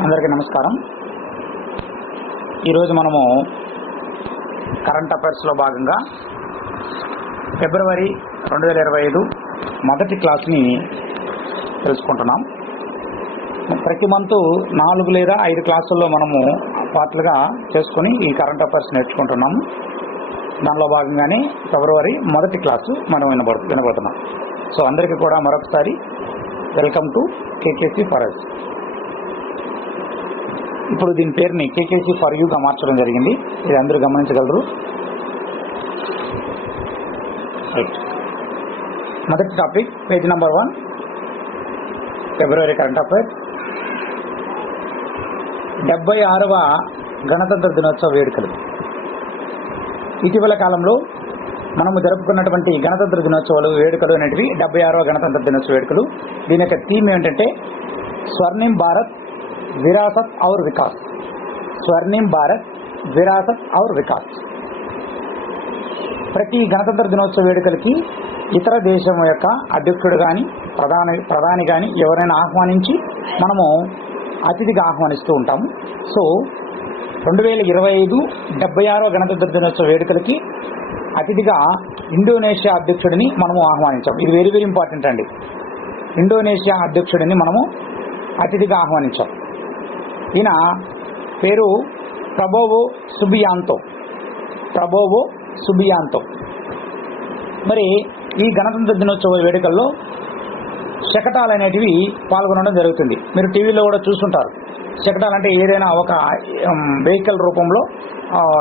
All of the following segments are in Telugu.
అందరికీ నమస్కారం. ఈరోజు మనము కరెంట్ అఫైర్స్లో భాగంగా ఫిబ్రవరి 2025 మొదటి క్లాస్ని తెలుసుకుంటున్నాం. ప్రతి మంత్ 4 లేదా 5 క్లాసుల్లో మనము పార్ట్లుగా చేసుకొని ఈ కరెంట్ అఫైర్స్ నేర్చుకుంటున్నాము. దానిలో భాగంగానే ఫిబ్రవరి మొదటి క్లాసు మనం వినబోతున్నాం. సో అందరికీ కూడా మరొకసారి welcome to KKC for us. ఇప్పుడు దీని పేరుని కేకేసీ ఫర్ యూగా మార్చడం జరిగింది. ఇది అందరూ గమనించగలరు. మొదటి టాపిక్ పేజ్ నెంబర్ 1, ఫిబ్రవరి కరెంట్ అఫైర్స్. 76వ గణతంత్ర దినోత్సవ వేడుకలు. ఇటీవల కాలంలో మనము జరుపుకున్నటువంటి గణతంత్ర దినోత్సవాలు వేడుకలు అనేటివి 76వ గణతంత్ర దినోత్సవ వేడుకలు. దీని యొక్క థీమ్ ఏంటంటే స్వర్ణిం భారత్ విరాసత్ ఔర్ వికాస్. స్వర్ణిం భారత్ విరాసత్ ఔర్ వికాస్. ప్రతి గణతంత్ర దినోత్సవ వేడుకలకి ఇతర దేశం యొక్క అధ్యక్షుడు కానీ ప్రధాని కానీ ఎవరైనా ఆహ్వానించి మనము అతిథిగా ఆహ్వానిస్తూ ఉంటాము. సో 2025 76వ గణతంత్ర దినోత్సవ వేడుకలకి అతిథిగా ఇండోనేషియా అధ్యక్షుడిని మనము ఆహ్వానించాం. ఇది వెరీ వెరీ ఇంపార్టెంట్ అండి. ఇండోనేషియా అధ్యక్షుడిని మనము అతిథిగా ఆహ్వానించాం. ఈయన పేరు ప్రబోవో సుబియాంతో. మరి ఈ గణతంత్ర దినోత్సవ వేడుకల్లో శకటాలు అనేటివి పాల్గొనడం జరుగుతుంది. మీరు టీవీలో కూడా చూస్తుంటారు. శకటాలు అంటే ఏదైనా ఒక వెహికల్ రూపంలో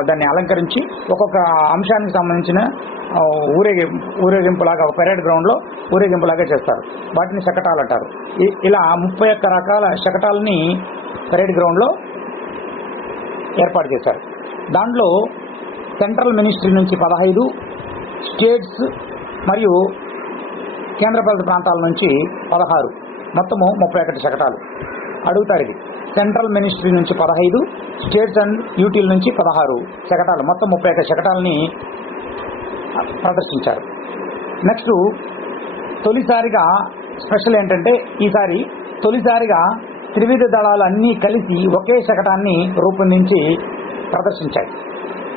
దాన్ని అలంకరించి ఒక్కొక్క అంశానికి సంబంధించిన ఊరేగింపులాగా ఒక పెరేడ్ గ్రౌండ్లో ఊరేగింపులాగా చేస్తారు. వాటిని శకటాలు అంటారు. ఇలా 31 రకాల శకటాలని పెరేడ్ గ్రౌండ్లో ఏర్పాటు చేశారు. దాంట్లో సెంట్రల్ మినిస్ట్రీ నుంచి 15, స్టేట్స్ మరియు కేంద్రపాలిత ప్రాంతాల నుంచి 16, మొత్తము 31 శకటాలు. అడుగుతారు ఇది. సెంట్రల్ మినిస్ట్రీ నుంచి 15, స్టేట్స్ అండ్ యూటీల నుంచి 16 శకటాలు, మొత్తం 31 శకటాలని ప్రదర్శించారు. నెక్స్ట్ తొలిసారిగా స్పెషల్ ఏంటంటే ఈసారి తొలిసారిగా త్రివిధ దళాలు అన్నీ కలిసి ఒకే శకటాన్ని రూపొందించి ప్రదర్శించాయి.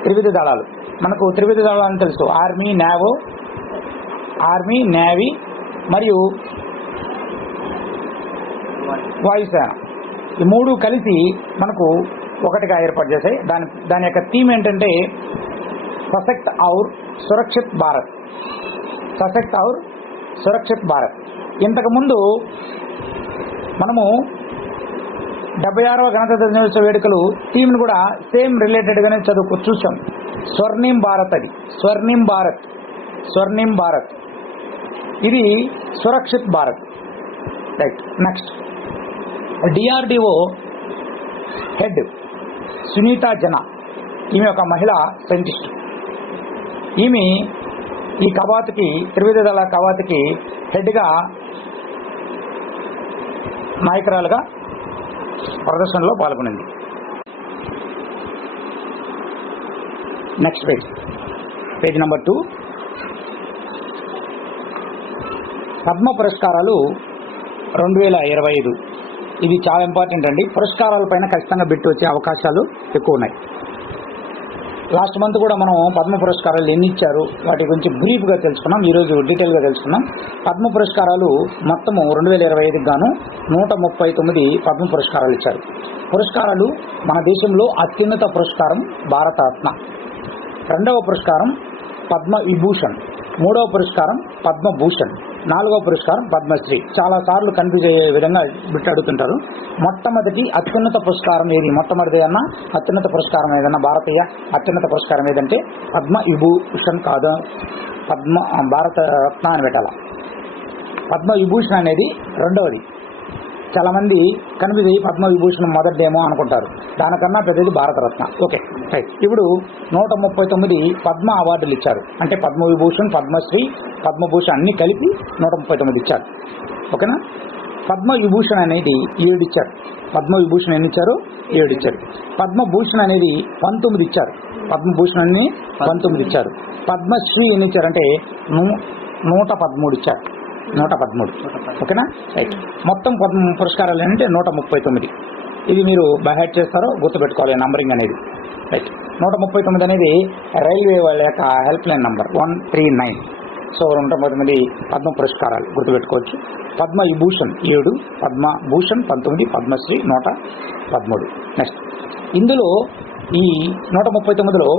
త్రివిధ దళాలు, మనకు త్రివిధ దళాలు అని తెలుసు. ఆర్మీ, నేవీ మరియు వాయుసేన. ఈ 3 కలిసి మనకు ఒకటిగా ఏర్పాటు చేశాయి. దాని యొక్క థీమ్ ఏంటంటే సశక్త్ ఔర్ సురక్షిత్ భారత్. సశక్త్ ఔర్ సురక్షిత్ భారత్. ఇంతకుముందు మనము 76వ గణతంత్ర దినోత్సవ వేడుకలు థీమ్ను కూడా సేమ్ రిలేటెడ్గానే చూసాం. స్వర్ణిం భారత్. అది స్వర్ణిం భారత్. ఇది Surakshit Bharat. Right. Next DRDO head Sunita Jana. ఈమె ఒక మహిళా సైంటిస్ట్. ఈమె ఈ కవాతుకి, త్రివిధ దళ కవాతుకి హెడ్గా, నాయకురాలుగా ప్రదర్శనలో పాల్గొనింది. నెక్స్ట్ పేజ్ నెంబర్ 2, పద్మ పురస్కారాలు 2025. ఇది చాలా ఇంపార్టెంట్ అండి. పురస్కారాల పైన ఖచ్చితంగా బిట్టు వచ్చే అవకాశాలు ఎక్కువ ఉన్నాయి. లాస్ట్ మంత్ కూడా మనం పద్మ పురస్కారాలు ఎన్ని ఇచ్చారు వాటి గురించి బ్రీఫ్గా తెలుసుకున్నాం. ఈరోజు డీటెయిల్గా తెలుసుకున్నాం. పద్మ పురస్కారాలు మొత్తము 2025 గాను 139 పద్మ పురస్కారాలు ఇచ్చారు. పురస్కారాలు మన దేశంలో అత్యున్నత పురస్కారం భారతరత్న, 2వ పురస్కారం పద్మ విభూషణ్, 3వ పురస్కారం పద్మభూషణ్, 4వ పురస్కారం పద్మశ్రీ. చాలా సార్లు కన్ఫ్యూజ్ అయ్యే విధంగా బిట్ అడుగుతుంటారు. మొట్టమొదటి అత్యున్నత పురస్కారం ఏది? మొట్టమొదటి అన్న అత్యున్నత పురస్కారం ఏదన్నా భారతీయ అత్యున్నత పురస్కారం ఏదంటే పద్మ విభూషణ్ కాదు, భారతరత్న అని పెట్టాల. పద్మ విభూషణ్ అనేది 2వది. చాలామంది కన్ఫ్యూజ్ అయ్యి పద్మ విభూషణ్ మొదటిదేమో అనుకుంటారు. దానికన్నా పెద్దది భారతరత్న. Okay, right. ఇప్పుడు 139 పద్మ అవార్డులు ఇచ్చారు. అంటే పద్మ విభూషణ్, పద్మశ్రీ, పద్మభూషణ్ అన్ని కలిపి 139 ఇచ్చారు. ఓకేనా? పద్మ విభూషణ్ అనేది 7 ఇచ్చారు. పద్మ విభూషణ్ ఎన్ని ఇచ్చారు? 7 ఇచ్చారు. పద్మభూషణ్ అనేది 19 ఇచ్చారు. పద్మభూషణ్ అన్ని 19 ఇచ్చారు. పద్మశ్రీ ఎన్ని ఇచ్చారంటే 113 ఇచ్చారు. 113. ఓకేనా? రైట్. మొత్తం పురస్కారాలు ఏంటంటే 139. ఇది మీరు బైహార్ట్ చేస్తారో గుర్తుపెట్టుకోవాలి నంబరింగ్ అనేది. రైట్. 139 అనేది రైల్వే వాళ్ళ యొక్క help line number 139. So 139 Padma పురస్కారాలు గుర్తుపెట్టుకోవచ్చు. పద్మ విభూషణ్ 7, పద్మభూషణ్ 19, పద్మశ్రీ 113. నెక్స్ట్ ఇందులో ఈ 139లో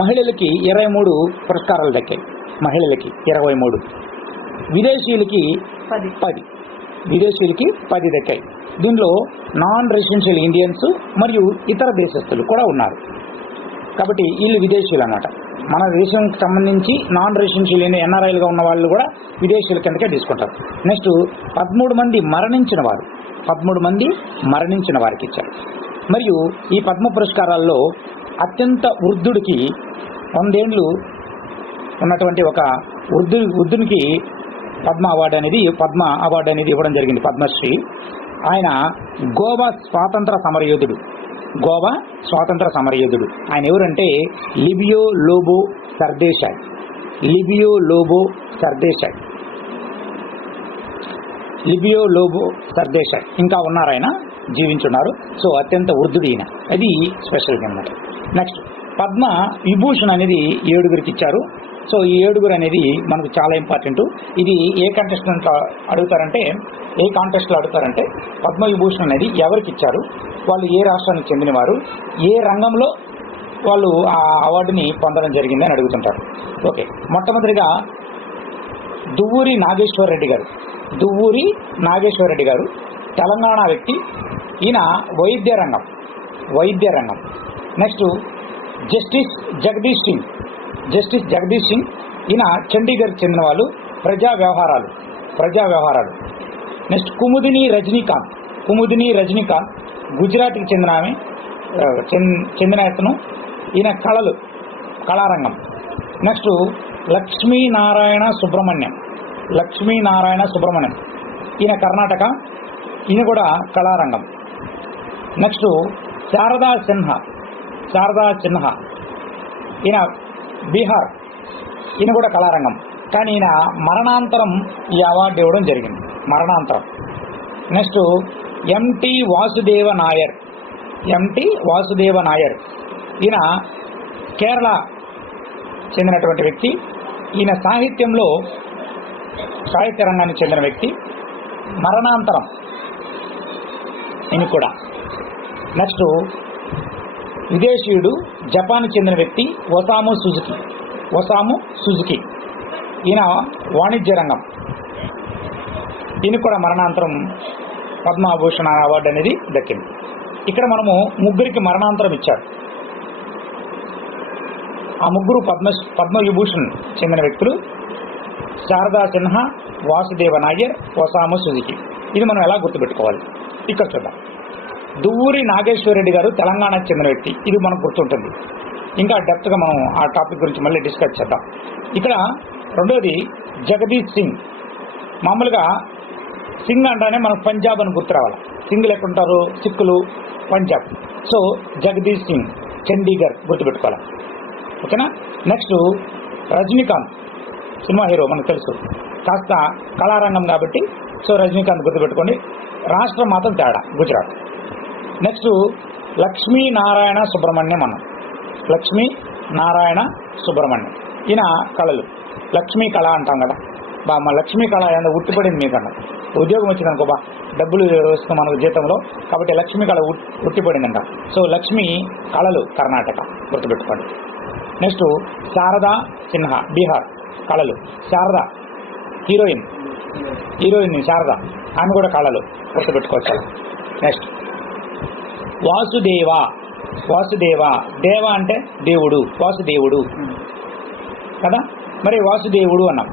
మహిళలకి 23 పురస్కారాలు దక్కాయి. మహిళలకి 23, విదేశీయులకి 10. విదేశీయులకి 10 దక్కాయి. దీనిలో నాన్ రెసిడెన్షియల్ ఇండియన్స్ మరియు ఇతర దేశస్తులు కూడా ఉన్నారు. కాబట్టి వీళ్ళు విదేశీయులు అన్నమాట. మన దేశంకి సంబంధించి నాన్ రెసిడెన్షియల్ ఎన్ఆర్ఐలుగా ఉన్న వాళ్ళు కూడా విదేశీయుల కిందకే తీసుకుంటారు. నెక్స్ట్ 13 మంది మరణించిన వారికి ఇచ్చారు. మరియు ఈ పద్మ పురస్కారాల్లో అత్యంత వృద్ధుడికి 100 ఏళ్ళు ఉన్నటువంటి ఒక వృద్ధునికి పద్మ అవార్డు అనేది ఇవ్వడం జరిగింది. పద్మశ్రీ. ఆయన గోవా స్వాతంత్ర సమరయోధుడు. ఆయన ఎవరంటే లిబియో లోబో సర్దేశాయ్ ఇంకా ఉన్నారు, ఆయన జీవించున్నారు. సో అత్యంత వృద్ధుడు ఈయన. అది స్పెషల్ అన్నమాట. నెక్స్ట్ పద్మ విభూషణ్ అనేది 7గురికి ఇచ్చారు. సో ఈ 7గురు అనేది మనకు చాలా ఇంపార్టెంట్. ఇది ఏ కాంటెస్ట్లో అడుగుతారంటే పద్మ విభూషణ్ అనేది ఎవరికి ఇచ్చారు, వాళ్ళు ఏ రాష్ట్రానికి చెందినవారు, ఏ రంగంలో వాళ్ళు ఆ అవార్డుని పొందడం జరిగింది అని అడుగుతుంటారు. ఓకే. మొట్టమొదటిగా దువ్వూరి నాగేశ్వరరెడ్డి గారు తెలంగాణ వ్యక్తి. ఈయన వైద్య రంగం. నెక్స్ట్ జస్టిస్ జగదీష్ సింగ్ ఈయన చండీగఢ్ చెందిన వాళ్ళు, ప్రజా వ్యవహారాలు. నెక్స్ట్ కుముదిని రజనీకాంత్ గుజరాత్కి చెందిన అతను. ఈయన కళారంగం. నెక్స్ట్ లక్ష్మీనారాయణ సుబ్రహ్మణ్యం ఈయన కర్ణాటక, ఈయన కూడా కళారంగం. నెక్స్ట్ శారదా సిన్హా ఈయన బీహార్, ఈయన కూడా కళారంగం. కానీ ఈయన మరణాంతరం ఈ అవార్డు ఇవ్వడం జరిగింది. నెక్స్ట్ ఎంటి వాసుదేవ నాయర్ ఈయన కేరళ చెందినటువంటి వ్యక్తి. ఈయన సాహిత్య రంగానికి చెందిన వ్యక్తి. మరణాంతరం ఈయన కూడా. నెక్స్ట్ విదేశీయుడు, జపాన్ చెందిన వ్యక్తి ఒసాము సుజుకి ఈయన వాణిజ్య రంగం. ఈయన కూడా మరణాంతరం పద్మభూషణ అవార్డు అనేది దక్కింది. ఇక్కడ మనము 3 మరణాంతరం ఇచ్చారు. ఆ 3 పద్మ విభూషణ్ చెందిన వ్యక్తులు శారదా సిన్హా, వాసుదేవ నాయర్, ఒసాము సుజుకి. ఇది మనం ఎలా గుర్తుపెట్టుకోవాలి ఇక్కడ చూద్దాం. దువ్వూరి నాగేశ్వరరెడ్డి గారు తెలంగాణకు చెందిన వ్యక్తి. ఇది మనకు గుర్తుంటుంది. ఇంకా డెప్త్గా మనం ఆ టాపిక్ గురించి మళ్ళీ డిస్కస్ చేద్దాం. ఇక్కడ రెండోది జగదీష్ సింగ్. మామూలుగా సింగ్ అంటేనే మనకు పంజాబ్ అని గుర్తు రావాలి. సింగులు ఎక్కడుంటారు, సిక్కులు, పంజాబ్. సో జగదీష్ సింగ్ చండీగఢ్ గుర్తుపెట్టుకోవాలి. ఓకేనా. నెక్స్ట్ రజనీకాంత్ సినిమా హీరో మనకు తెలుసు, కాస్త కళారంగం కాబట్టి సో రజనీకాంత్ గుర్తుపెట్టుకోండి. రాష్ట్రం మాత్రం తేడా, గుజరాత్. నెక్స్ట్ లక్ష్మీనారాయణ సుబ్రహ్మణ్యం ఈయన కళలు. లక్ష్మీ కళ అంటాం కదా, మా లక్ష్మీ కళ ఏదో ఉట్టిపడింది మీకన్నా. ఉద్యోగం వచ్చిందనుకో, డబ్బులు వస్తుంది మనకు జీతంలో, కాబట్టి లక్ష్మీ కళ ఉట్టిపడిందంట. సో లక్ష్మీ కళలు కర్ణాటక గుర్తుపెట్టుకోండి. నెక్స్ట్ శారదా సిన్హా బీహార్ కళలు. శారదా హీరోయిన్ శారదా, ఆమె కూడా కళలు గుర్తుపెట్టుకోవచ్చు. నెక్స్ట్ వాసుదేవ దేవ అంటే దేవుడు, వాసుదేవుడు కదా. మరి వాసుదేవుడు అన్నాం.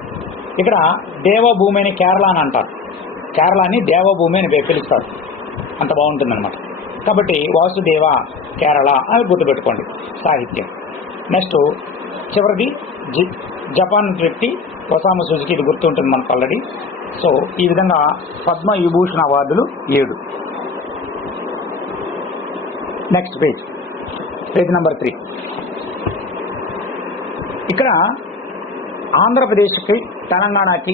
ఇక్కడ దేవభూమి అని కేరళ అని అంటారు. కేరళని దేవభూమి అని పిలుస్తారు, అంత బాగుంటుందన్నమాట. కాబట్టి వాసుదేవ కేరళ అని గుర్తుపెట్టుకోండి. సాహిత్యం. నెక్స్ట్ చివరిది జపాన్ వ్యక్తి ఒసాము సుజుకి. ఇది గుర్తుంటుంది మనకు ఆల్రెడీ. సో ఈ విధంగా పద్మ విభూషణ అవార్డులు 7. Next page number 3. ఇక్కడ ఆంధ్రప్రదేశ్కి, తెలంగాణకి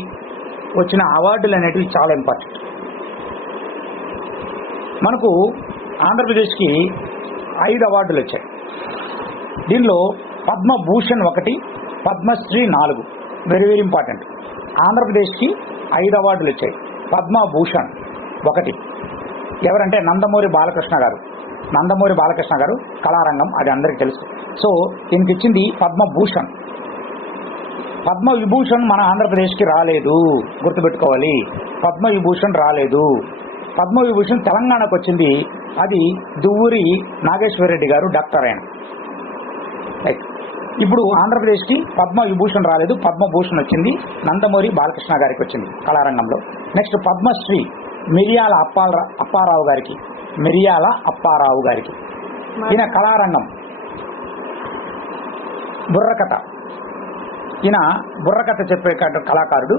వచ్చిన అవార్డులు అనేటివి చాలా ఇంపార్టెంట్. మనకు ఆంధ్రప్రదేశ్కి 5 అవార్డులు వచ్చాయి. దీనిలో Padma Bhushan 1, Padma Shri 4. Very very important. ఆంధ్రప్రదేశ్కి 5 అవార్డులు వచ్చాయి. పద్మభూషణ్ 1 ఎవరంటే నందమూరి బాలకృష్ణ గారు. నందమూరి బాలకృష్ణ గారు కళారంగం, అది అందరికీ తెలుసు. సో దీనికి ఇచ్చింది పద్మభూషణ్. పద్మవిభూషణ్ మన ఆంధ్రప్రదేశ్కి రాలేదు, గుర్తుపెట్టుకోవాలి. పద్మవిభూషణ్ రాలేదు. పద్మవిభూషణ్ తెలంగాణకు వచ్చింది. అది దువ్వూరి నాగేశ్వరరెడ్డి గారు డాక్టర్ ఆయన. ఇప్పుడు ఆంధ్రప్రదేశ్కి పద్మవిభూషణ్ రాలేదు, పద్మభూషణ్ వచ్చింది. నందమూరి బాలకృష్ణ గారికి వచ్చింది కళారంగంలో. నెక్స్ట్ పద్మశ్రీ మిరియాల అప్పారావు గారికి. మిరియాల అప్పారావు గారికి ఈయన కళారంగం. బుర్రకథ, ఈయన బుర్రకథ చెప్పే కళాకారుడు.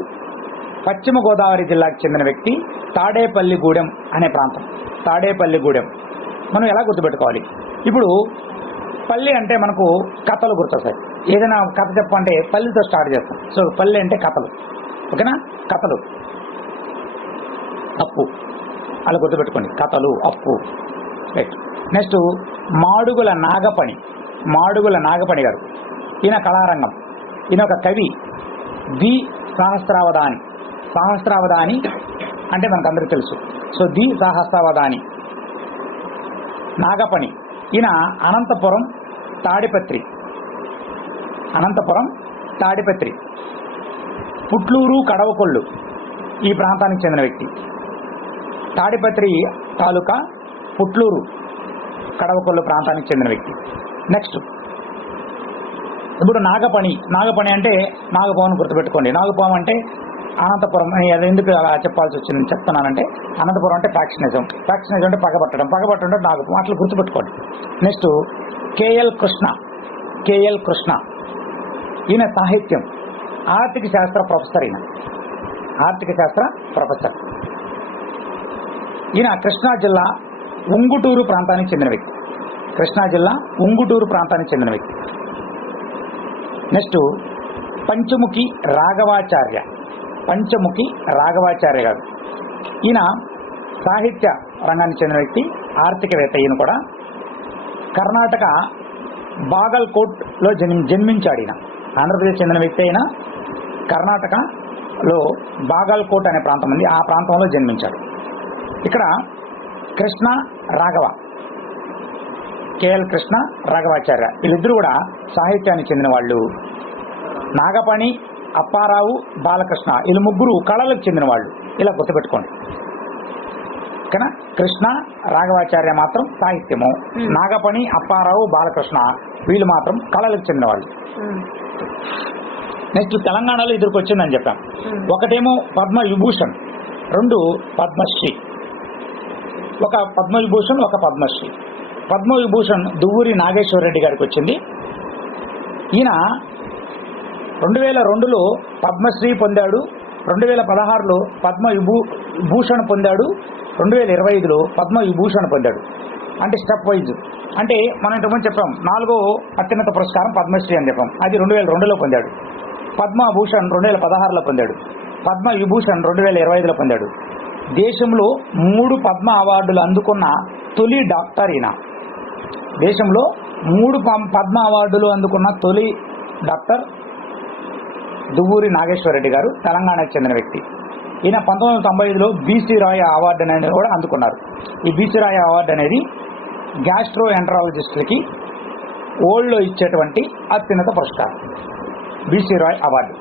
పశ్చిమ గోదావరి జిల్లాకు చెందిన వ్యక్తి. తాడేపల్లిగూడెం అనే ప్రాంతం. తాడేపల్లిగూడెం మనం ఎలా గుర్తుపెట్టుకోవాలి? ఇప్పుడు పల్లి అంటే మనకు కథలు గుర్తొస్తాయి. ఏదైనా కథ చెప్పంటే పల్లితో స్టార్ట్ చేస్తాం. సో పల్లి అంటే కథలు, ఓకేనా? కథలు, అప్పు, అలా గుర్తుపెట్టుకోండి. కథలు, అప్పు. రైట్. నెక్స్ట్ మాడుగుల నాగపణి. మాడుగుల నాగపణి గారు, ఈయన కళారంగం. ఈయన ఒక కవి. ది సహస్రావధాని. సహస్రావధాని అంటే మనకు అందరికీ తెలుసు. So the Sahasravadhani Nagaphani. ఈయన అనంతపురం తాడిపత్రి. అనంతపురం తాడిపత్రి, పుట్లూరు, కడవకొల్లు ఈ ప్రాంతానికి చెందిన వ్యక్తి. తాడిపత్రి తాలూకా, పుట్లూరు, కడవకొల్లు ప్రాంతానికి చెందిన వ్యక్తి. నెక్స్ట్ ఇప్పుడు నాగపణి. నాగపణి అంటే నాగపాము గుర్తుపెట్టుకోండి. నాగపాము అంటే అనంతపురం. అది ఎందుకు అలా చెప్పాల్సి వచ్చింది చెప్తున్నానంటే, అనంతపురం అంటే ఫ్యాక్షనిజం. ఫ్యాక్షనిజం అంటే పగబట్టడం. పగబట్టడం అంటే నాగపాము. అట్లా గుర్తుపెట్టుకోండి. Next KL Krishna. KL Krishna ఈయన సాహిత్యం. ఆర్థిక శాస్త్ర ప్రొఫెసర్. ఈయన ఆర్థిక శాస్త్ర ప్రొఫెసర్. ఈయన కృష్ణా జిల్లా ఉంగుటూరు ప్రాంతానికి చెందిన వ్యక్తి. కృష్ణా జిల్లా ఉంగుటూరు ప్రాంతానికి చెందిన వ్యక్తి. నెక్స్ట్ పంచముఖి రాఘవాచార్య. పంచముఖి రాఘవాచార్య గారు. ఈయన సాహిత్య రంగానికి చెందిన వ్యక్తి, ఆర్థికవేత్త. ఈయన కూడా కర్ణాటక బాగల్కోట్లో జన్మించాడు. ఈయన ఆంధ్రప్రదేశ్ చెందిన వ్యక్తి. అయినా కర్ణాటకలో బాగల్కోట్ అనే ప్రాంతం ఉంది, ఆ ప్రాంతంలో జన్మించాడు. ఇక్కడ కృష్ణ రాఘవ, కేఎల్ కృష్ణ రాఘవాచార్య వీళ్ళిద్దరూ కూడా సాహిత్యానికి చెందిన వాళ్ళు. నాగపణి, అప్పారావు, బాలకృష్ణ వీళ్ళు ముగ్గురు కళలకు చెందిన వాళ్ళు. ఇలా గుర్తుపెట్టుకోండి. ఓకేనా? కృష్ణ రాఘవాచార్య మాత్రం సాహిత్యము, నాగపణి, అప్పారావు, బాలకృష్ణ వీళ్ళు మాత్రం కళలకు చెందిన వాళ్ళు. నెక్స్ట్ తెలంగాణలో ఇద్దరికి వచ్చిందని చెప్పాం. ఒకటేమో పద్మవిభూషణ్, 2 పద్మశ్రీ. ఒక పద్మవిభూషణ్, ఒక పద్మశ్రీ. పద్మవిభూషణ్ దువ్వూరి నాగేశ్వరరెడ్డి గారికి వచ్చింది. ఈయన 2002లో పద్మశ్రీ పొందాడు, 2016లో పద్మవిభూషణ్ పొందాడు, 2025లో పద్మవిభూషణ్ పొందాడు. అంటే స్టెప్ వైజ్. అంటే మనం ఇంతకుముందు చెప్పాం 4వ అత్యున్నత పురస్కారం పద్మశ్రీ అని చెప్పాం. అది 2002లో పొందాడు. పద్మభూషణ్ 2016లో పొందాడు. పద్మవిభూషణ్ 2025లో పొందాడు. దేశంలో 3 పద్మ అవార్డులు అందుకున్న తొలి డాక్టర్ ఈయన. దేశంలో 3 పద్మ అవార్డులు అందుకున్న తొలి డాక్టర్ దువ్వూరి నాగేశ్వరరెడ్డి గారు, తెలంగాణకు చెందిన వ్యక్తి. ఈయన 1995లో బీసీ రాయ్ అవార్డు అనేది కూడా అందుకున్నారు. ఈ బీసీ రాయ్ అవార్డు అనేది గ్యాస్ట్రో ఎంట్రాలజిస్టులకి ఓల్డ్లో ఇచ్చేటువంటి అత్యున్నత పురస్కారం, బీసీ రాయ్ అవార్డు.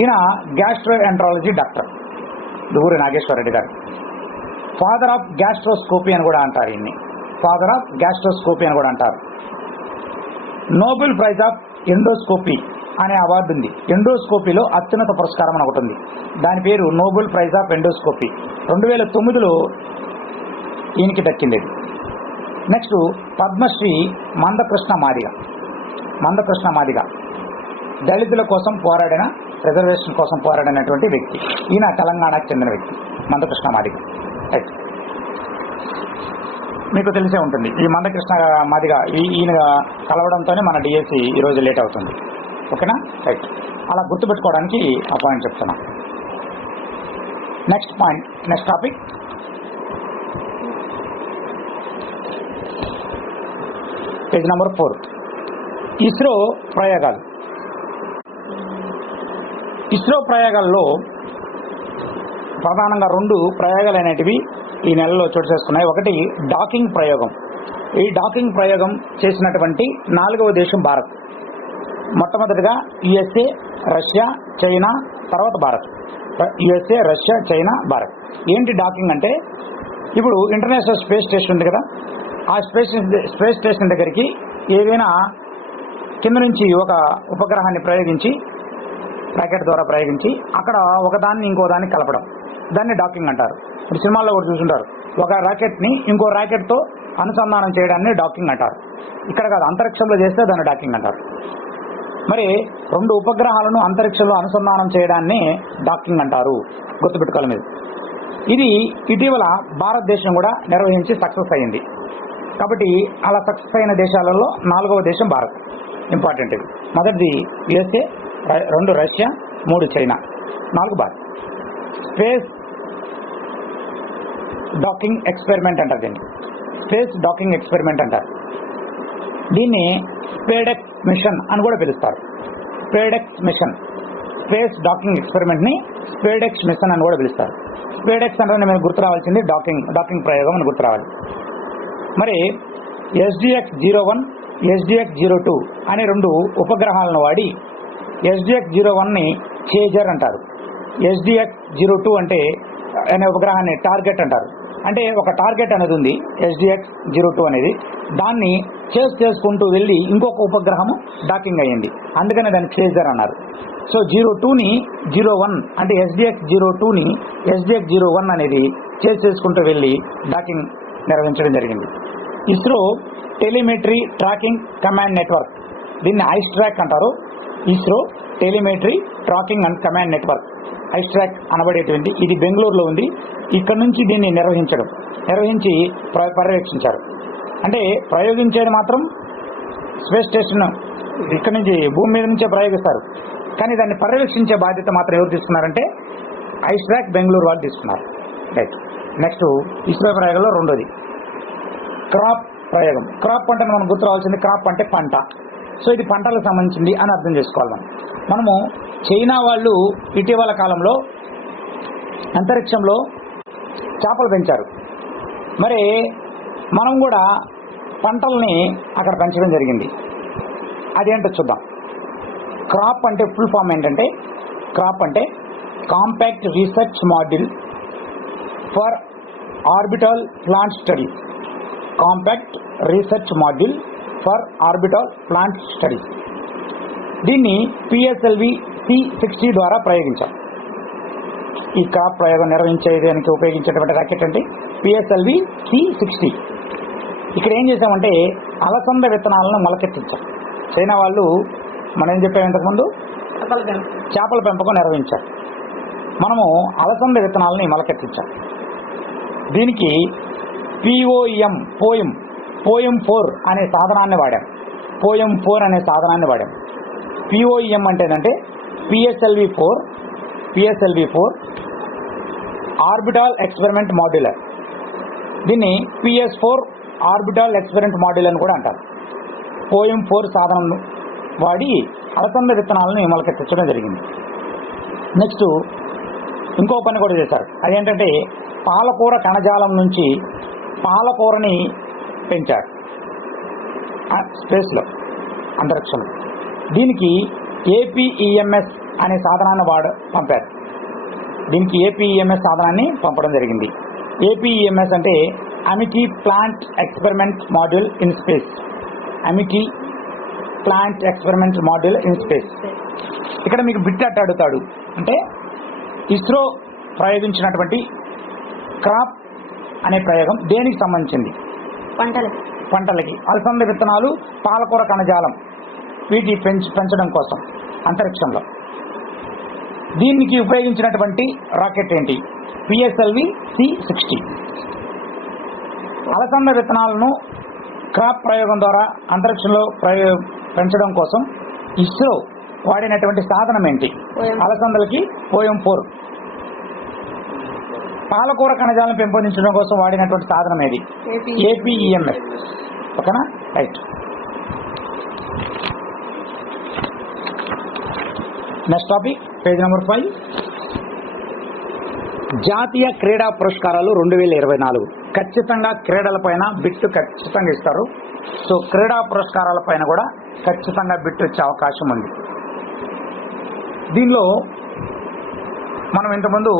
ఈయన gastroenterology doctor Duvvuri Nageshwar Reddy గారు. ఫాదర్ ఆఫ్ గ్యాస్ట్రోస్కోపీ అని కూడా అంటారు ఈయన్ని. ఫాదర్ ఆఫ్ గ్యాస్ట్రోస్కోపీ అని కూడా అంటారు. నోబెల్ ప్రైజ్ ఆఫ్ ఎండోస్కోపీ అనే అవార్డు ఉంది. ఎండోస్కోపీలో అత్యున్నత పురస్కారం అని ఒకటి ఉంది, దాని పేరు నోబెల్ ప్రైజ్ ఆఫ్ ఎండోస్కోపీ. 2009లో ఈయనకి దక్కింది. నెక్స్ట్ పద్మశ్రీ మందకృష్ణ మాదిగ. మందకృష్ణ మాదిగ దళితుల కోసం పోరాడిన, రిజర్వేషన్ కోసం పోరాడినటువంటి వ్యక్తి. ఈయన తెలంగాణకు చెందిన వ్యక్తి మందకృష్ణ మాదిగ. రైట్. మీకు తెలిసే ఉంటుంది ఈ మందకృష్ణ మాదిగ. ఈయన కలవడంతోనే మన డిఎస్సి ఈరోజు లేట్ అవుతుంది. ఓకేనా? రైట్. అలా గుర్తుపెట్టుకోవడానికి ఆ పాయింట్ చెప్తున్నా. Next point, next topic page number 4. ISRO ప్రయోగాలు. ఇస్రో ప్రయోగాల్లో ప్రధానంగా 2 ప్రయోగాలు అనేటివి ఈ నెలలో చోటు చేసుకున్నాయి. ఒకటి డాకింగ్ ప్రయోగం. ఈ డాకింగ్ ప్రయోగం చేసినటువంటి 4వ దేశం భారత్. మొట్టమొదటిగా యుఎస్ఏ, రష్యా, చైనా, తర్వాత Bharat. USA, Russia, China, Bharat. ఏంటి డాకింగ్ అంటే, ఇప్పుడు ఇంటర్నేషనల్ స్పేస్ స్టేషన్ ఉంది కదా, ఆ స్పేస్ స్టేషన్ దగ్గరికి ఏదైనా కింద నుంచి ఒక ఉపగ్రహాన్ని ప్రయోగించి, రాకెట్ ద్వారా ప్రయోగించి అక్కడ ఒకదాన్ని ఇంకో దాన్ని కలపడం, దాన్ని డాకింగ్ అంటారు. ఇప్పుడు సినిమాల్లో కూడా చూసుంటారు, ఒక రాకెట్ని ఇంకో రాకెట్తో అనుసంధానం చేయడాన్ని డాకింగ్ అంటారు. ఇక్కడ కాదు, అంతరిక్షంలో చేస్తే దాన్ని డాకింగ్ అంటారు. మరి 2 ఉపగ్రహాలను అంతరిక్షంలో అనుసంధానం చేయడాన్ని డాకింగ్ అంటారు. గుర్తుపెట్టుకోవాలి మీరు. ఇది ఇటీవల భారతదేశం కూడా నిర్వహించి సక్సెస్ అయింది. కాబట్టి అలా సక్సెస్ అయిన దేశాలలో 4వ దేశం భారత్. ఇంపార్టెంట్ ఇది. మొదటిది USA, 2 Russia, 3 China, 4 Bharat. Space docking experiment అంటారు దీన్ని. స్పేస్ డాకింగ్ ఎక్స్పెరిమెంట్ అంటారు దీన్ని. స్పేడెక్స్ మిషన్ అని కూడా పిలుస్తారు. స్పేడెక్స్ మిషన్, స్పేస్ డాకింగ్ ఎక్స్పెరిమెంట్ని స్పేడెక్స్ మిషన్ అని కూడా పిలుస్తారు. స్పేడెక్స్ అంటే మీకు గుర్తు రావాల్సింది డాకింగ్ ప్రయోగం అని గుర్తు రావాలి. మరి SDX-01, SDX-02 అనే 2 ఉపగ్రహాలను వాడి SDX-01ని చేజర్ అంటారు. SDX-02 అనే ఉపగ్రహాన్ని టార్గెట్ అంటారు. అంటే ఒక టార్గెట్ అనేది ఉంది SDX-02 అనేది, దాన్ని చేసుకుంటూ వెళ్ళి ఇంకొక ఉపగ్రహము డాకింగ్ అయ్యింది, అందుకనే దాన్ని చేజర్ అన్నారు. సో 02ని 01 అంటే SDX-02ని SDX-01 అనేది చేసుకుంటూ వెళ్ళి డాకింగ్ నిర్వహించడం జరిగింది. ISRO telemetry tracking command network, దీన్ని ఐస్ట్రాక్ అంటారు. ISRO telemetry tracking and command network, ISTRAC అనబడేటువంటి ఇది బెంగళూరులో ఉంది. ఇక్కడ నుంచి దీన్ని నిర్వహించి పర్యవేక్షించారు. అంటే ప్రయోగించేది మాత్రం స్పేస్ స్టేషన్ ఇక్కడ నుంచి భూమి మీద నుంచే ప్రయోగిస్తారు, కానీ దాన్ని పర్యవేక్షించే బాధ్యత మాత్రం ఎవరు తీసుకున్నారంటే ఐస్ట్రాక్ బెంగళూరు వాళ్ళు తీసుకున్నారు. రైట్. నెక్స్ట్ ఇస్రో ప్రయోగంలో 2వది క్రాప్ ప్రయోగం. క్రాప్ అంటే మనం గుర్తు రావాల్సింది, క్రాప్ అంటే పంట. సో ఇది పంటలకు సంబంధించింది అని అర్థం చేసుకోవాలి. మనము చైనా వాళ్ళు ఇటీవల కాలంలో అంతరిక్షంలో చేపలు పెంచారు. మరి మనం కూడా పంటల్ని అక్కడ పెంచడం జరిగింది. అదేంటో చూద్దాం. క్రాప్ అంటే ఫుల్ ఫామ్ ఏంటంటే, క్రాప్ అంటే compact research module for orbital plant studies. Compact research module for orbital plant studies. దీన్ని PSLV C-60 ద్వారా ప్రయోగించాం. ఈ క్రాప్ ప్రయోగం నిర్వహించేదానికి ఉపయోగించేటువంటి రాకెట్ అంటే PSLV C-60. ఇక్కడ ఏం చేసామంటే అలసంద విత్తనాలను మొలకెత్తించాం. చైనా వాళ్ళు మనం ఏం చెప్పాము ఇంతకుముందు, చేపల పెంపకం నిర్వహించారు. మనము అలసంద విత్తనాలని మొలకెత్తించాం. దీనికి POEM-4 అనే సాధనాన్ని వాడాం. POEM-4 అనే సాధనాన్ని వాడాం. POEM అంటే ఏంటంటే PSLV-4 ఆర్బిటాల్ ఎక్స్పెరిమెంట్ మాడ్యులర్. దీన్ని PS4 ఆర్బిటాల్ ఎక్స్పెరిమెంట్ మాడ్యుల్ అని కూడా అంటారు. POEM-4 సాధనం వాడి అలసంద విత్తనాలను మొలకెత్తించడం జరిగింది. నెక్స్ట్ ఇంకో పని కూడా చేశారు. అదేంటంటే పాలకూర కణజాలం నుంచి పాలకూరని పెంచారు స్పేస్లో, అంతరిక్షంలో. దీనికి APEMS అనే సాధనాన్ని పంపారు. దీనికి APEMS సాధనాన్ని పంపడం జరిగింది. APEMS అంటే Amity plant experiment module in space. Amity plant experiment module in space. ఇక్కడ మీకు బిట్ అడుగుతాడు అంటే ఇస్రో ప్రయోగించినటువంటి క్రాప్ అనే ప్రయోగం దేనికి సంబంధించింది? పంటలకి. అలసంద విత్తనాలు, పాలకూర కణజాలం వీటి పెంచడం కోసం అంతరిక్షంలో. దీనికి ఉపయోగించినటువంటి రాకెట్ ఏంటి? PSLV C-60. అలసంద విత్తనాలను క్రాప్ ప్రయోగం ద్వారా అంతరిక్షంలో పెంచడం కోసం ఇస్రో వాడినటువంటి సాధనం ఏంటి? అలసందలకి POEM-4. పాలకూర కణజాలను పెంపొందించడం కోసం వాడినటువంటి సాధనం ఏది? APEMS. ఓకేనా? Right. Next topic page number 5. జాతీయ క్రీడా పురస్కారాలు 2024. ఖచ్చితంగా క్రీడలపైన బిట్టు ఖచ్చితంగా ఇస్తారు. సో క్రీడా పురస్కారాలపైన కూడా ఖచ్చితంగా బిట్టు వచ్చే అవకాశం ఉంది. దీనిలో మనం ఇంతకుముందు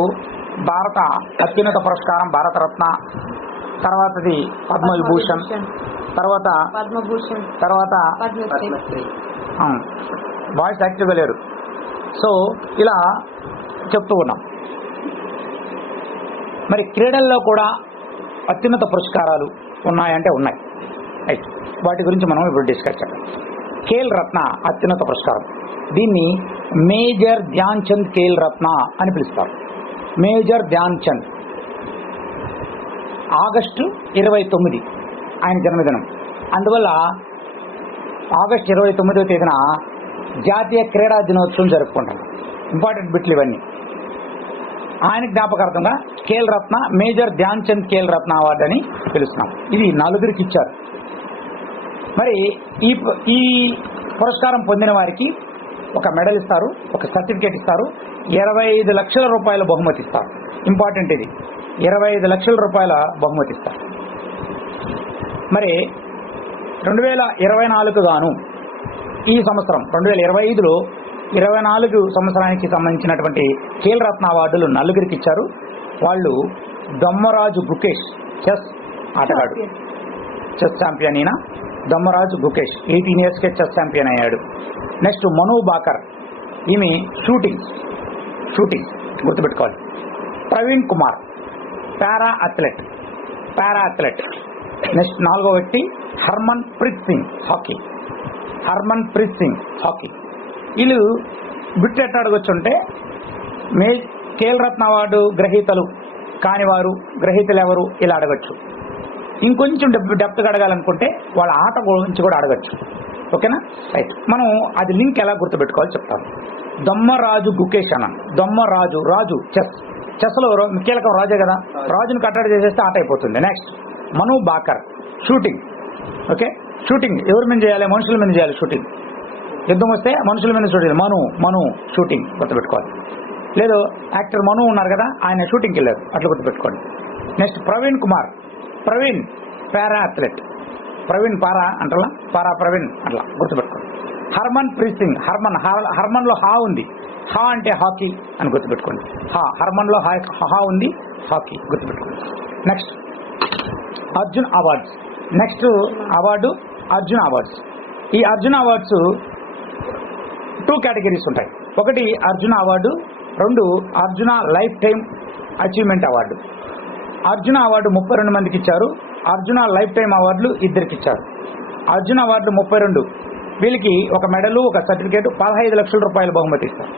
భారత అత్యున్నత పురస్కారం భారతరత్న, తర్వాతది పద్మవిభూషణ్, తర్వాత వాయిస్ యాక్టివ్గా లేరు. సో ఇలా చెప్తూ ఉన్నాం. మరి క్రీడల్లో కూడా అత్యున్నత పురస్కారాలు ఉన్నాయంటే ఉన్నాయి. రైట్, వాటి గురించి మనం ఇప్పుడు డిస్కస్ చేద్దాం. ఖేల్ రత్న అత్యున్నత పురస్కారం, దీన్ని మేజర్ ధ్యాన్ చంద్ ఖేల్ రత్న అని పిలుస్తారు. మేజర్ ధ్యాన్ చంద్ ఆగస్టు 29 ఆయన జన్మదినం. అందువల్ల ఆగస్టు 29వ తేదీన జాతీయ క్రీడా దినోత్సవం జరుపుకుంటాం. ఇంపార్టెంట్ బిట్లు ఇవన్నీ. ఆయన జ్ఞాపకార్థంగా ఖేల్ రత్న, మేజర్ ధ్యాన్ చంద్ ఖేల్ రత్న అవార్డు అని పిలుస్తున్నాం. ఇది 4 ఇచ్చారు. మరి ఈ పురస్కారం పొందిన వారికి ఒక మెడల్ ఇస్తారు, ఒక సర్టిఫికేట్ ఇస్తారు, 25 లక్షల రూపాయల బహుమతి ఇస్తారు. ఇంపార్టెంట్ ఇది, 25 లక్షల రూపాయల బహుమతి ఇస్తారు. మరి 2024 గాను ఈ సంవత్సరం 2025లో 24 సంవత్సరానికి సంబంధించినటువంటి ఖేల్ రత్న అవార్డులు 4 ఇచ్చారు. వాళ్ళు దమ్మరాజు గుకేష్, చెస్ ఆటగాడు, చెస్ ఛాంపియన్. ఈయన దమ్మరాజు గుకేష్ 18 ఇయర్స్కే చెస్ ఛాంపియన్ అయ్యాడు. నెక్స్ట్ మను బాకర్, ఈమె షూటింగ్ గుర్తుపెట్టుకోవాలి. Praveen Kumar para athlete. Next 4వ వ్యక్తి హర్మన్ ప్రీత్ సింగ్ హాకీ. వీళ్ళు బిట్ ఎట్లా అడగొచ్చుంటే ఖేల్ రత్న అవార్డు గ్రహీతలు కాని వారు, గ్రహీతలు ఎవరు, ఇలా అడగచ్చు. ఇంకొంచెం డెప్త్గా అడగాలనుకుంటే వాళ్ళ ఆట గురించి కూడా అడగచ్చు. ఓకేనా? రైట్, మనం అది లింక్ ఎలా గుర్తుపెట్టుకోవాలో చెప్తాను. దమ్మరాజు గుకేష్ అన్న, రాజు చెస్లో కీలకం రాజే కదా, రాజుని కట్టడి చేసేస్తే ఆట అయిపోతుంది. నెక్స్ట్ మను బాకర్ షూటింగ్. ఓకే, షూటింగ్ ఎవరి మీద చేయాలి? మనుషుల మీద చేయాలి షూటింగ్. యుద్ధం వస్తే మనుషుల మీద షూటింగ్. మను షూటింగ్ గుర్తుపెట్టుకోవాలి. లేదు యాక్టర్ మను ఉన్నారు కదా, ఆయన షూటింగ్కి వెళ్ళారు, అట్లా గుర్తుపెట్టుకోండి. Next Praveen Kumar, para athlete. Praveen para అంటారా, ప్రవీణ్ అట్లా గుర్తుపెట్టుకోండి. హర్మన్ ప్రీత్ సింగ్, హర్మన్లో హా ఉంది, హా అంటే హాకీ అని గుర్తుపెట్టుకోండి. హర్మన్లో హా ఉంది, హాకీ గుర్తుపెట్టుకోండి. Next Arjun awards. Next award Arjun awards. ఈ అర్జున్ అవార్డ్స్ 2 కేటగిరీస్ ఉంటాయి. ఒకటి Arjuna award, 2 Arjuna life time achievement award. Arjuna award 32 మందికి ఇచ్చారు. అర్జున లైఫ్ టైమ్ అవార్డులు 2 ఇచ్చారు. అర్జున అవార్డులు 32, వీళ్ళకి ఒక మెడలు, ఒక సర్టిఫికేట్, 15 లక్షల రూపాయల బహుమతి ఇస్తారు.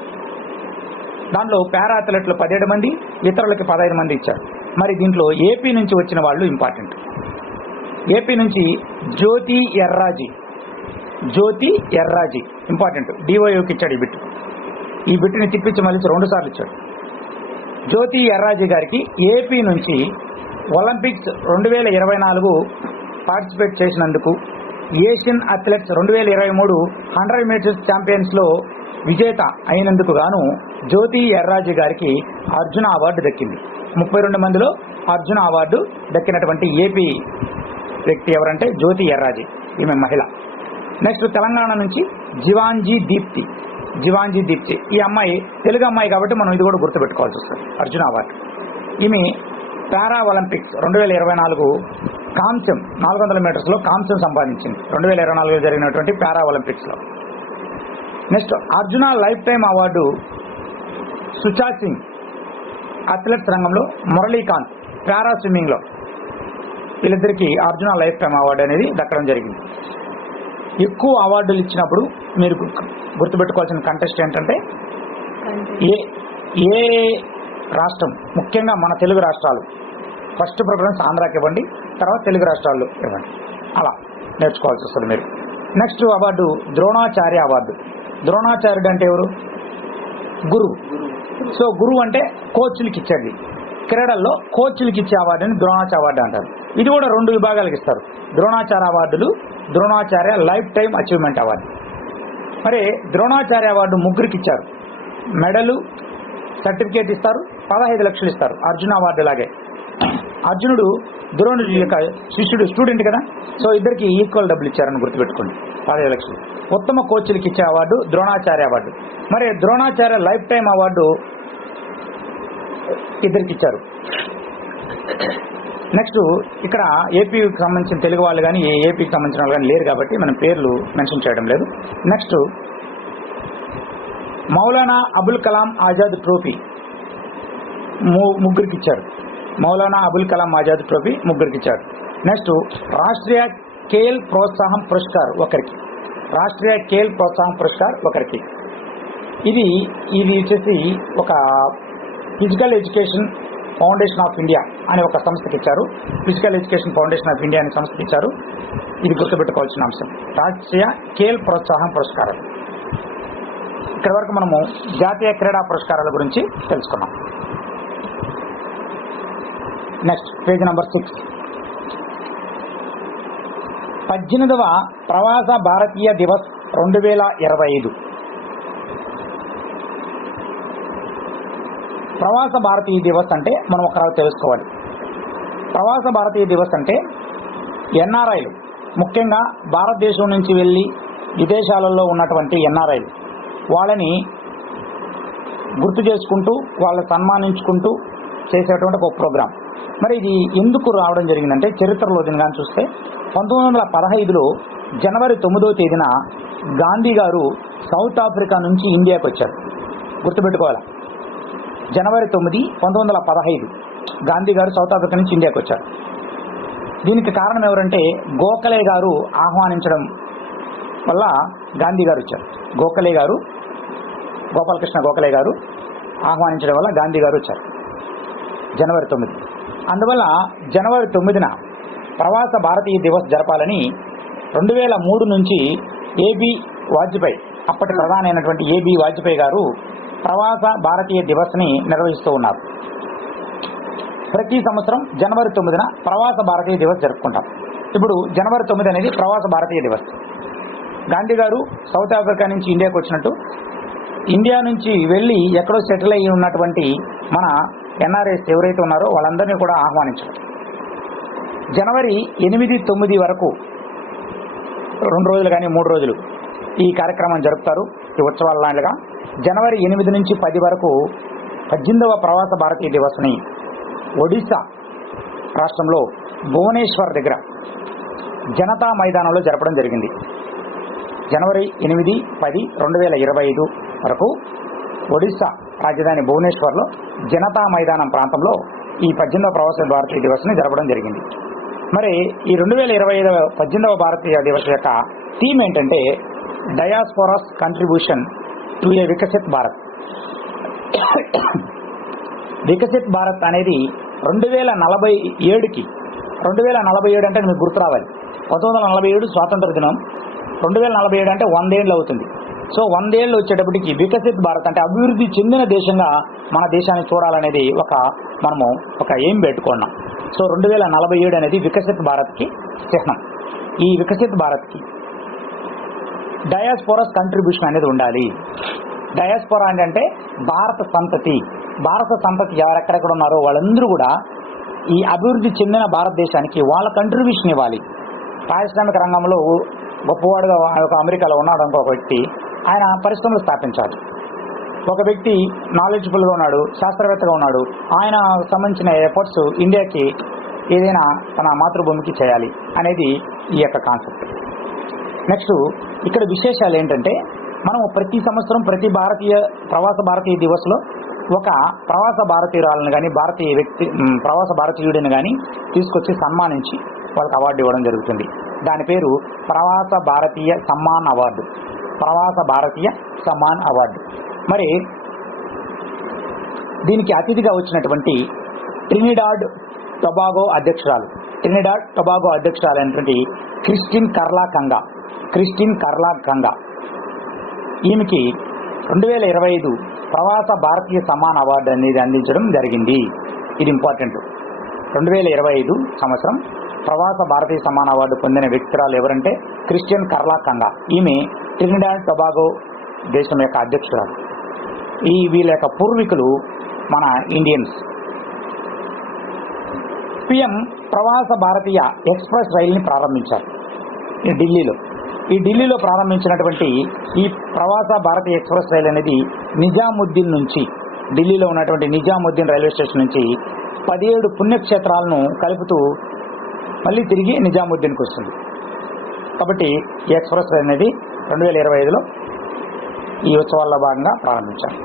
దాంట్లో పారా అథ్లెట్లు 17 మంది, ఇతరులకి 15 మంది ఇచ్చారు. మరి దీంట్లో ఏపీ నుంచి వచ్చిన వాళ్ళు ఇంపార్టెంట్. ఏపీ నుంచి జ్యోతి ఎర్రాజీ ఇంపార్టెంట్, డివైఓకి ఇచ్చాడు ఈ బిట్టుని తిప్పించి మళ్ళీ 2 సార్లు ఇచ్చాడు. జ్యోతి ఎర్రాజీ గారికి ఏపీ నుంచి ఒలింపిక్స్ 2024 పార్టిసిపేట్ చేసినందుకు, ఏషియన్ అథ్లెట్స్ 2023 100 మీటర్స్ ఛాంపియన్స్లో విజేత అయినందుకు గాను జ్యోతి ఎర్రాజీ గారికి అర్జున అవార్డు దక్కింది. 32 మందిలో అర్జున అవార్డు దక్కినటువంటి ఏపీ వ్యక్తి ఎవరంటే జ్యోతి ఎర్రాజీ, ఈమె మహిళ. నెక్స్ట్ తెలంగాణ నుంచి జివాంజీ దీప్తి. ఈ అమ్మాయి తెలుగు అమ్మాయి కాబట్టి మనం ఇది కూడా గుర్తుపెట్టుకోవాల్సి వస్తుంది. అర్జున అవార్డు. ఈమె పారా ఒలింపిక్స్ 2024 కాంస్యం 400 మీటర్స్లో కాంస్యం సంపాదించింది 2024 జరిగినటువంటి పారా ఒలింపిక్స్లో. Next Arjuna life time award Sucha Singh athletes రంగంలో, మురళీకాంత్ పారా స్విమ్మింగ్లో, వీళ్ళిద్దరికీ అర్జున లైఫ్ టైమ్ అవార్డు అనేది దక్కడం జరిగింది. ఎక్కువ అవార్డులు ఇచ్చినప్పుడు మీరు గుర్తుపెట్టుకోవాల్సిన కంటెస్ట్ ఏంటంటే ఏ రాష్ట్రం, ముఖ్యంగా మన తెలుగు రాష్ట్రాలు ఫస్ట్ ప్రిఫరెన్స్ ఆంధ్రాకి ఇవ్వండి, తర్వాత తెలుగు రాష్ట్రాల్లో ఇవ్వండి, అలా నేర్చుకోవాల్సి వస్తుంది మీరు. Next award Dronacharya award. ద్రోణాచార్యుడు అంటే ఎవరు? గురువు. సో గురువు అంటే కోచ్లకి ఇచ్చేది. క్రీడల్లో కోచ్లకి ఇచ్చే అవార్డుని ద్రోణాచార్య అవార్డు అంటారు. ఇది కూడా 2 విభాగాలకు ఇస్తారు. ద్రోణాచార్య అవార్డులు Dronacharya life time achievement award. మరి ద్రోణాచార్య అవార్డు ముగ్గురికి ఇచ్చారు. మెడలు, సర్టిఫికేట్ ఇస్తారు, 15 లక్షలు ఇస్తారు. అర్జున అవార్డు లాగే. అర్జునుడు ద్రోణుడి యొక్క శిష్యుడు, స్టూడెంట్ కదా, సో ఇద్దరికి ఈక్వల్ డబ్బులు ఇచ్చారని గుర్తుపెట్టుకోండి, 15 లక్షలు. ఉత్తమ కోచ్లకి ఇచ్చే అవార్డు ద్రోణాచార్య అవార్డు. మరి ద్రోణాచార్య లైఫ్ టైం అవార్డు ఇద్దరికి ఇచ్చారు. నెక్స్ట్ ఇక్కడ ఏపీకి సంబంధించిన తెలుగు వాళ్ళు కానీ ఏపీకి సంబంధించిన వాళ్ళు కానీ లేరు కాబట్టి మనం పేర్లు మెన్షన్ చేయడం లేదు. నెక్స్ట్ మౌలానా అబుల్ కలాం ఆజాద్ ట్రోఫీ ముగ్గురికి ఇచ్చారు. మౌలానా అబుల్ కలాం ఆజాద్ ట్రోఫీ ముగ్గురికి ఇచ్చారు. నెక్స్ట్ రాష్ట్రీయ ఖేల్ ప్రోత్సాహం పురస్కార్ ఒకరికి. రాష్ట్రీయ ఖేల్ ప్రోత్సాహం పురస్కార్ ఒకరికి. ఇది వచ్చేసి ఒక physical education foundation of India అనే ఒక సంస్థకి ఇచ్చారు. Physical education foundation of India అనే సంస్థకి ఇచ్చారు. ఇది గుర్తుపెట్టుకోవాల్సిన అంశం. రాష్ట్రీయ ఖేల్ ప్రోత్సాహం పురస్కారాలు. ఇక్కడ వరకు మనము జాతీయ క్రీడా పురస్కారాల గురించి తెలుసుకున్నాం. Next page number 6. 18వ ప్రవాస భారతీయ దివస్ 2025. ప్రవాస భారతీయ దివస్ అంటే మనం ఒకసారి తెలుసుకోవాలి. ప్రవాస భారతీయ దివస్ అంటే ఎన్ఆర్ఐలు, ముఖ్యంగా భారతదేశం నుంచి వెళ్ళి విదేశాలలో ఉన్నటువంటి ఎన్ఆర్ఐలు, వాళ్ళని గుర్తు చేసుకుంటూ వాళ్ళని సన్మానించుకుంటూ చేసేటువంటి ఒక ప్రోగ్రాం. మరి ఇది ఎందుకు రావడం జరిగిందంటే చరిత్రలో దీనిగా చూస్తే 1915లో జనవరి 9వ తేదీన గాంధీ గారు సౌత్ ఆఫ్రికా నుంచి ఇండియాకి వచ్చారు. గుర్తుపెట్టుకోవాలి, జనవరి 9, 1915 గాంధీ గారు సౌత్ ఆఫ్రికా నుంచి ఇండియాకి వచ్చారు. దీనికి కారణం ఎవరంటే గోఖలే గారు ఆహ్వానించడం వల్ల గాంధీ గారు వచ్చారు. గోపాలకృష్ణ గోఖలే గారు ఆహ్వానించడం వల్ల గాంధీ గారు వచ్చారు జనవరి 9. అందువల్ల జనవరి 9న ప్రవాస భారతీయ దివస్ జరపాలని 2003 నుంచి ఏబి వాజ్పేయి, అప్పటి ప్రధాని అయినటువంటి ఏబి వాజ్పేయి గారు ప్రవాస భారతీయ దివస్ని నిర్వహిస్తూ ఉన్నారు. ప్రతి సంవత్సరం జనవరి 9న ప్రవాస భారతీయ దివస్ జరుపుకుంటాం. ఇప్పుడు జనవరి 9 అనేది ప్రవాస భారతీయ దివస్. గాంధీ గారు సౌత్ ఆఫ్రికా నుంచి ఇండియాకి వచ్చినట్టు, ఇండియా నుంచి వెళ్ళి ఎక్కడో సెటిల్ అయ్యి ఉన్నటువంటి మన ఎన్ఆర్ఐస్ ఎవరైతే ఉన్నారో వాళ్ళందరినీ కూడా ఆహ్వానించారు. జనవరి 8, 9 వరకు 2 రోజులు కానీ 3 రోజులు ఈ కార్యక్రమం జరుపుతారు. ఈ ఉత్సవాల లాంటిగా జనవరి 8 నుంచి 10 వరకు 18వ ప్రవాస భారతీయ దివస్ని ఒడిశా రాష్ట్రంలో భువనేశ్వర్ దగ్గర జనతా మైదానంలో జరపడం జరిగింది. జనవరి 8, 10, 2025 వరకు ఒడిశా రాజధాని భువనేశ్వర్లో జనతా మైదానం ప్రాంతంలో ఈ 18వ ప్రవాస భారతీయ దివస్ని జరపడం జరిగింది. మరి ఈ 2025 18వ భారతీయ దివస్ యొక్క థీమ్ ఏంటంటే డయాస్పోరాస్ కంట్రిబ్యూషన్ టు ఏ వికసిత్ భారత్. వికసిత్ భారత్ అనేది 2047కి 2047 అంటే మీకు గుర్తు రావాలి, 1947 స్వాతంత్ర దినం, 2047 అంటే 100 ఏళ్ళు అవుతుంది. సో 100 ఏళ్ళు వచ్చేటప్పటికి వికసిత్ భారత్ అంటే అభివృద్ధి చెందిన దేశంగా మన దేశాన్ని చూడాలనేది మనము ఒక ఎయిమ్ పెట్టుకున్నాం. సో 2047 అనేది వికసిత్ భారత్కి చిహ్నం. ఈ వికసిత్ భారత్కి డయాస్పోరాస్ కంట్రిబ్యూషన్ అనేది ఉండాలి. డయాస్పోరా అంటే భారత సంతతి. భారత సంతతి ఎవరెక్కడెక్కడ ఉన్నారో వాళ్ళందరూ కూడా ఈ అభివృద్ధి చెందిన భారతదేశానికి వాళ్ళ కంట్రిబ్యూషన్ ఇవ్వాలి. పారిశ్రామిక రంగంలో గొప్పవాడుగా ఒక అమెరికాలో ఉన్నాడు అనుకో ఒక వ్యక్తి, ఆయన పరిశ్రమలు స్థాపించాలి. ఒక వ్యక్తి నాలెడ్జబుల్గా ఉన్నాడు, శాస్త్రవేత్తగా ఉన్నాడు, ఆయన సంబంధించిన ఎఫర్ట్స్ ఇండియాకి ఏదైనా తన మాతృభూమికి చేయాలి అనేది ఈ యొక్క కాన్సెప్ట్. నెక్స్ట్ ఇక్కడ విశేషాలు ఏంటంటే మనము ప్రతి సంవత్సరం ప్రతి ప్రవాస భారతీయ దివస్లో ఒక ప్రవాస భారతీయురాలను కానీ ప్రవాస భారతీయుడిని కానీ తీసుకొచ్చి సన్మానించి వాళ్ళకి అవార్డు ఇవ్వడం జరుగుతుంది. దాని పేరు ప్రవాస భారతీయ సమ్మాన్ అవార్డు. ప్రవాస భారతీయ సమ్మాన్ అవార్డు. మరి దీనికి అతిథిగా వచ్చినటువంటి ట్రినిడాడ్ టొబాగో అధ్యక్షురాలైనటువంటి క్రిస్టిన్ కర్లా కంగా ఈమెకి 2025 ప్రవాస భారతీయ సమ్మాన్ అవార్డు అనేది అందించడం జరిగింది. ఇది ఇంపార్టెంట్. 2025 సంవత్సరం ప్రవాస భారతీయ సమ్మాన్ అవార్డు పొందిన వ్యక్తురాలు ఎవరంటే క్రిస్టియన్ కర్లా కంగా. ఈమె ట్రినిడాడ్ టొబాగో దేశం యొక్క అధ్యక్షురాలు. వీళ్ళ యొక్క పూర్వీకులు మన ఇండియన్స్. పిఎం ప్రవాస భారతీయ ఎక్స్ప్రెస్ రైలుని ప్రారంభించారు ఢిల్లీలో ప్రారంభించినటువంటి ఈ ప్రవాస భారతీయ ఎక్స్ప్రెస్ రైలు అనేది నిజాముద్దీన్ నుంచి, ఢిల్లీలో ఉన్నటువంటి నిజాముద్దీన్ రైల్వే స్టేషన్ నుంచి 17 పుణ్యక్షేత్రాలను కలుపుతూ మళ్ళీ తిరిగి నిజాముద్దీన్కి వస్తుంది. కాబట్టి ఈ ఎక్స్ప్రెస్ రైలు అనేది 2025లో ఈ ఉత్సవాల్లో భాగంగా ప్రారంభించారు.